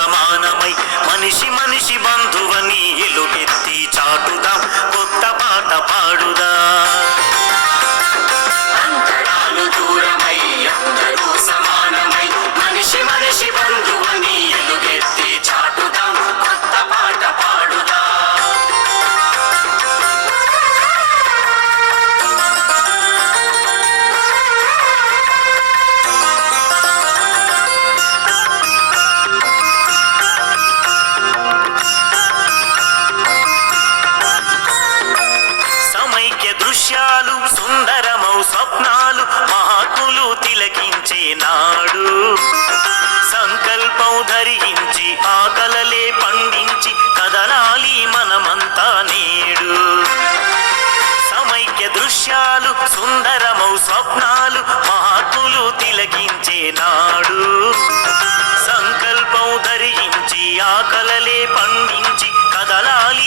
సమానమై మనిషి మనిషి బంధువని ఎలుగెత్తి చాటుదాం కొత్త పాట పాడుదాం. దృశ్యాలు సుందరమౌ స్వప్నాలు మహాత్ములు తిలకించే నాడు. సంకల్పం ధరించి ఆకలలే పండించి కదలాలి మనమంతా నేడు. సమైక్య దృశ్యాలు సుందరమౌ స్వప్నాలు మహాత్ములు తిలకించే నాడు. సంకల్పం ధరించి ఆకలలే పండించి కదలాలి